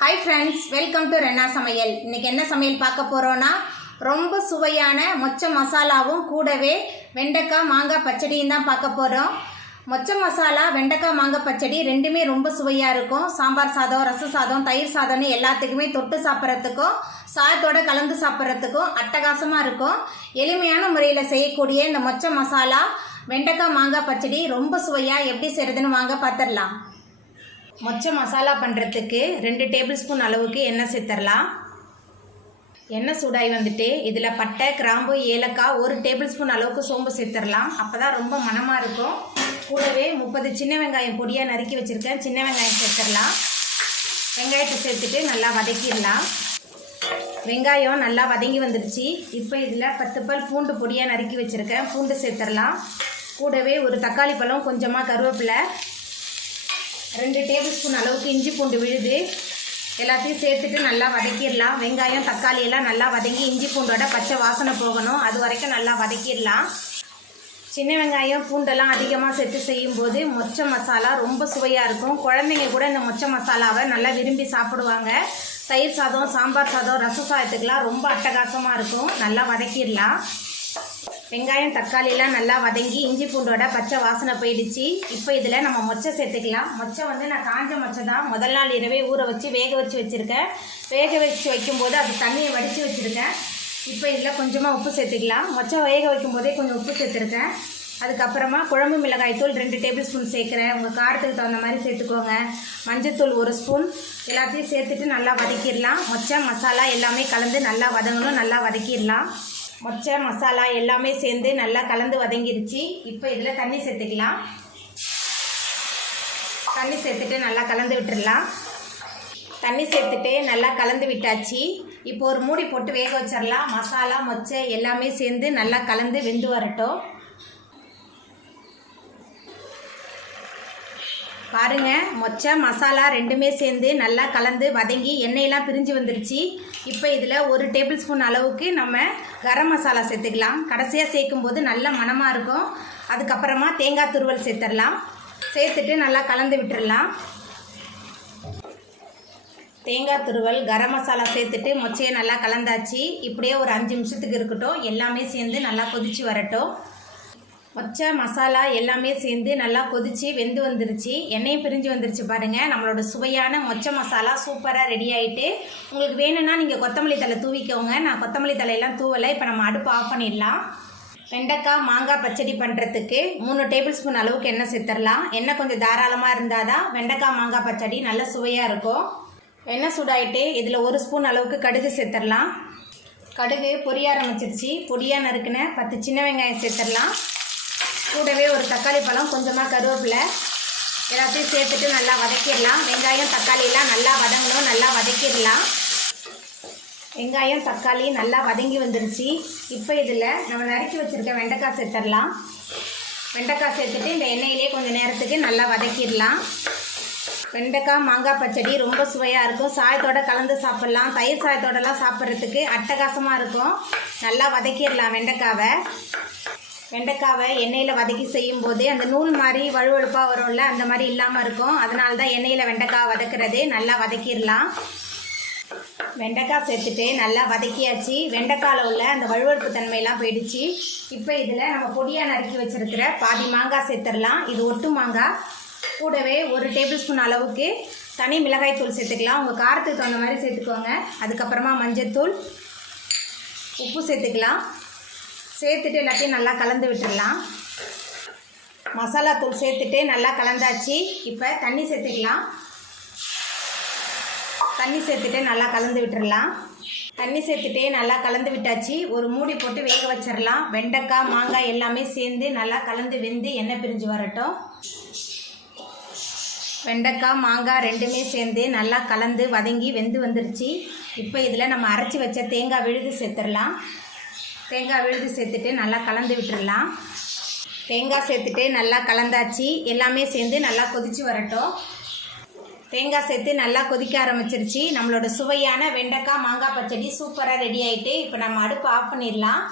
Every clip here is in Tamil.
Hi friends, welcome to Renna சமையல். இன்றைக்கி என்ன சமையல் பார்க்க போகிறோன்னா, ரொம்ப சுவையான மொச்சை மசாலாவும் கூடவே வெண்டைக்காய் மாங்காய் பச்சடியும் தான் பார்க்க போகிறோம். மொச்சை மசாலா வெண்டைக்காய் மாங்காய் பச்சடி ரெண்டுமே ரொம்ப சுவையாக இருக்கும். சாம்பார் சாதம், ரச சாதம், தயிர் சாதம்னு எல்லாத்துக்குமே தொட்டு சாப்பிட்றதுக்கும் சாதத்தோடு கலந்து சாப்பிட்றதுக்கும் அட்டகாசமாக இருக்கும். எளிமையான முறையில் செய்யக்கூடிய இந்த மொச்சை மசாலா வெண்டைக்காய் மாங்காய் பச்சடி ரொம்ப சுவையாக எப்படி செய்கிறதுன்னு வாங்க பார்த்துடலாம். மொச்சை மசாலா பண்ணுறதுக்கு 2 டேபிள் ஸ்பூன் அளவுக்கு எண்ணெய் சேர்த்துடலாம். எண்ணெய் சூடாகி வந்துட்டு இதில் பட்டை, கிராம்பு, ஏலக்காய் 1 டேபிள் ஸ்பூன் அளவுக்கு சோம்பு சேர்த்துடலாம். அப்போ தான் ரொம்ப மணமாக இருக்கும். கூடவே 30 சின்ன வெங்காயம் பொடியாக நறுக்கி வச்சுருக்கேன். சின்ன வெங்காயம் சேர்த்துடலாம். வெங்காயத்தை சேர்த்துட்டு நல்லா வதக்கிடலாம். வெங்காயம் நல்லா வதங்கி வந்துடுச்சு. இப்போ இதில் 10 பல் பூண்டு பொடியாக நறுக்கி வச்சுருக்கேன். பூண்டு சேர்த்துடலாம். கூடவே ஒரு தக்காளி பழம், கொஞ்சமாக கருவேப்பிலை, 2 டேபிள் ஸ்பூன் அளவுக்கு இஞ்சி பூண்டு விழுது எல்லாத்தையும் சேர்த்துட்டு நல்லா வதக்கிடலாம். வெங்காயம், தக்காளி எல்லாம் நல்லா வதங்கி இஞ்சி பூண்டோட பச்சை வாசனை போகணும். அது வரைக்கும் நல்லா வதக்கிடலாம். சின்ன வெங்காயம், பூண்டெல்லாம் அதிகமாக சேர்த்து செய்யும்போது மொச்சை மசாலா ரொம்ப சுவையாக இருக்கும். குழந்தைங்க கூட இந்த மொச்சை மசாலாவை நல்லா விரும்பி சாப்பிடுவாங்க. தயிர் சாதம், சாம்பார் சாதம், ரச சாதத்துக்கெலாம் ரொம்ப அட்டகாசமாக இருக்கும். நல்லா வதக்கிடலாம். வெங்காயம், தக்காளிலாம் நல்லா வதங்கி இஞ்சி பூண்டோட பச்சை வாசனை போயிடுச்சு. இப்போ இதில் நம்ம மொச்சை சேர்த்துக்கலாம். மொச்சை நான் காஞ்ச மொச்சை தான் முதல் நாள் இரவே ஊற வச்சு வேக வச்சு வச்சுருக்கேன். வேக வச்சு வைக்கும்போது அது தண்ணியை வடித்து வச்சுருக்கேன். இப்போ இதில் கொஞ்சமாக உப்பு சேர்த்துக்கலாம். மொச்சை வேக வைக்கும்போதே கொஞ்சம் உப்பு சேர்த்துருக்கேன். அதுக்கப்புறமா குழம்பு மிளகாய் தூள் 2 டேபிள் ஸ்பூன் சேர்க்குறேன். உங்கள் காரத்துக்கு தகுந்த மாதிரி சேர்த்துக்கோங்க. மஞ்சத்தூள் 1 ஸ்பூன் எல்லாத்தையும் சேர்த்துட்டு நல்லா வதக்கிடலாம். மொச்சை மசாலா எல்லாமே கலந்து நல்லா வதங்கணும். நல்லா வதக்கிடலாம். மொச்சை மசாலா எல்லாமே சேர்ந்து நல்லா கலந்து வதங்கிருச்சு. இப்போ இதில் தண்ணி சேர்த்துக்கலாம். தண்ணி சேர்த்துட்டு நல்லா கலந்து விட்டுடலாம். தண்ணி சேர்த்துட்டு நல்லா கலந்து விட்டாச்சு. இப்போ ஒரு மூடி போட்டு வேக வச்சிடலாம். மசாலா, மொச்சை எல்லாமே சேர்ந்து நல்லா கலந்து வெந்து வரட்டும். பாருங்கள், மொச்சை மசாலா ரெண்டுமே சேர்ந்து நல்லா கலந்து வதங்கி எண்ணெயெல்லாம் பிரிஞ்சு வந்துருச்சு. இப்போ இதில் 1 டேபிள் ஸ்பூன் அளவுக்கு நம்ம கரம் மசாலா சேர்த்துக்கலாம். கடைசியாக சேர்க்கும்போது நல்ல மணமாக இருக்கும். அதுக்கப்புறமா தேங்காய் துருவல் சேர்த்துடலாம். சேர்த்துட்டு நல்லா கலந்து விட்டுடலாம். தேங்காய் துருவல், கரம் மசாலா சேர்த்துட்டு மொச்சையை நல்லா கலந்தாச்சு. இப்படியே ஒரு 5 நிமிஷத்துக்கு இருக்கட்டும். எல்லாமே சேர்ந்து நல்லா கொதித்து வரட்டும். மொச்சை மசாலா எல்லாமே சேர்ந்து நல்லா கொதித்து வெந்து வந்துருச்சு. எண்ணெயும் பிரிஞ்சு வந்துருச்சு. பாருங்கள், நம்மளோட சுவையான மொச்சை மசாலா சூப்பராக ரெடி ஆகிட்டு. உங்களுக்கு வேணும்னா நீங்கள் கொத்தமல்லி தழை தூவிக்கோங்க. நான் கொத்தமல்லி தலையெல்லாம் தூவலை. இப்போ நம்ம அடுப்பு ஆஃப் பண்ணிடலாம். வெண்டைக்காய் மாங்காய் பச்சடி பண்ணுறதுக்கு 3 டேபிள் ஸ்பூன் அளவுக்கு எண்ணெய் சேர்த்துடலாம். எண்ணெய் கொஞ்சம் தாராளமாக இருந்தால் தான் வெண்டைக்காய் மாங்காய் பச்சடி நல்ல சுவையாக இருக்கும். எண்ணெய் சூடாகிட்டு இதில் 1 ஸ்பூன் அளவுக்கு கடுகு சேர்த்துடலாம். கடுகு பொரிய ஆரம்பிச்சிருச்சு. பொடியாக நறுக்குன 10 சின்ன வெங்காயம் சேர்த்துடலாம். கூடவே ஒரு தக்காளி பழம், கொஞ்சமாக கருவேப்பிலை எல்லாத்தையும் சேர்த்துட்டு நல்லா வதக்கிடலாம். வெங்காயம், தக்காளியெல்லாம் நல்லா வதங்கணும். நல்லா வதக்கிடலாம். வெங்காயம், தக்காளி நல்லா வதங்கி வந்துருச்சு. இப்போ இதில் நம்ம நறுக்கி வச்சுருக்க வெண்டைக்காய் சேர்த்துடலாம். வெண்டைக்காய் சேர்த்துட்டு இந்த எண்ணெயிலே கொஞ்சம் நேரத்துக்கு நல்லா வதக்கிடலாம். வெண்டைக்காய் மாங்காய் பச்சடி ரொம்ப சுவையாக இருக்கும். சாயத்தோடு கலந்து சாப்பிட்லாம். தயிர் சாயத்தோடலாம் சாப்பிட்றதுக்கு அட்டகாசமாக இருக்கும். நல்லா வதக்கிடலாம். வெண்டைக்காவை எண்ணெயில் வதக்கி செய்யும்போது அந்த நூல் மாதிரி வழுவழுப்பாக வரும்ல, அந்த மாதிரி இல்லாமல் இருக்கும். அதனால தான் எண்ணெயில் வெண்டைக்காய் வதக்கிறது. நல்லா வதக்கிடலாம். வெண்டைக்காய் சேர்த்துட்டு நல்லா வதக்கியாச்சு. வெண்டைக்காயில் உள்ள அந்த வழுவழுப்பு தன்மையெல்லாம் போயிடுச்சு. இப்போ இதில் நம்ம பொடியாக நறுக்கி வச்சுருக்கிற பாதி மாங்காய் சேர்த்துடலாம். இது ஒட்டு மாங்காய். கூடவே 1 டேபிள் ஸ்பூன் அளவுக்கு தனி மிளகாய் தூள் சேர்த்துக்கலாம். உங்கள் காரத்துக்கு தகுந்த மாதிரி சேர்த்துக்கோங்க. அதுக்கப்புறமா மஞ்சத்தூள், உப்பு சேர்த்துக்கலாம். சேர்த்துட்டு எல்லாத்தையும் நல்லா கலந்து விட்டுடலாம். மசாலா தூள் சேர்த்துட்டு நல்லா கலந்தாச்சு. இப்போ தண்ணி சேர்த்துக்கலாம். தண்ணி சேர்த்துட்டு நல்லா கலந்து விட்டுடலாம். தண்ணி சேர்த்துட்டு நல்லா கலந்து விட்டாச்சு. ஒரு மூடி போட்டு வேக வச்சிடலாம். வெண்டைக்காய், மாங்காய் எல்லாமே சேர்ந்து நல்லா கலந்து வெந்து எண்ணெய் பிரிஞ்சு வரட்டும். வெண்டைக்காய், மாங்காய் ரெண்டுமே சேர்ந்து நல்லா கலந்து வதங்கி வெந்து வந்துருச்சு. இப்போ இதில் நம்ம அரைச்சி வச்ச தேங்காய் விழுது சேர்த்துடலாம். தேங்காய் விழுது சேர்த்துட்டு நல்லா கலந்து விட்டுடலாம். தேங்காய் சேர்த்துட்டு நல்லா கலந்தாச்சு. எல்லாமே சேர்ந்து நல்லா கொதித்து வரட்டும். தேங்காய் சேர்த்து நல்லா கொதிக்க ஆரம்பிச்சிருச்சு. நம்மளோட சுவையான வெண்டைக்காய் மாங்காய் பச்சடி சூப்பராக ரெடி ஆகிட்டு. இப்போ நம்ம அடுப்பு ஆஃப் பண்ணிடலாம்.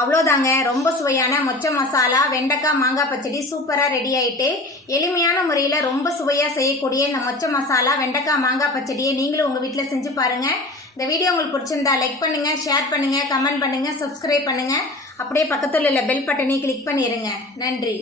அவ்வளோதாங்க, ரொம்ப சுவையான மொச்சை மசாலா வெண்டைக்காய் மாங்காய் பச்சடி சூப்பராக ரெடி ஆகிட்டு எளிமையான முறையில் ரொம்ப சுவையாக செய்யக்கூடிய இந்த மொச்சை மசாலா வெண்டைக்காய் மாங்காய் பச்சடியை நீங்களும் உங்கள் வீட்டில் செஞ்சு பாருங்கள். இந்த வீடியோ உங்களுக்கு பிடிச்சிருந்தா லைக் பண்ணுங்கள், ஷேர் பண்ணுங்கள், கமெண்ட் பண்ணுங்கள், சப்ஸ்கிரைப் பண்ணுங்கள். அப்படியே பக்கத்தில் உள்ள பெல் பட்டனை கிளிக் பண்ணிடுங்க. நன்றி.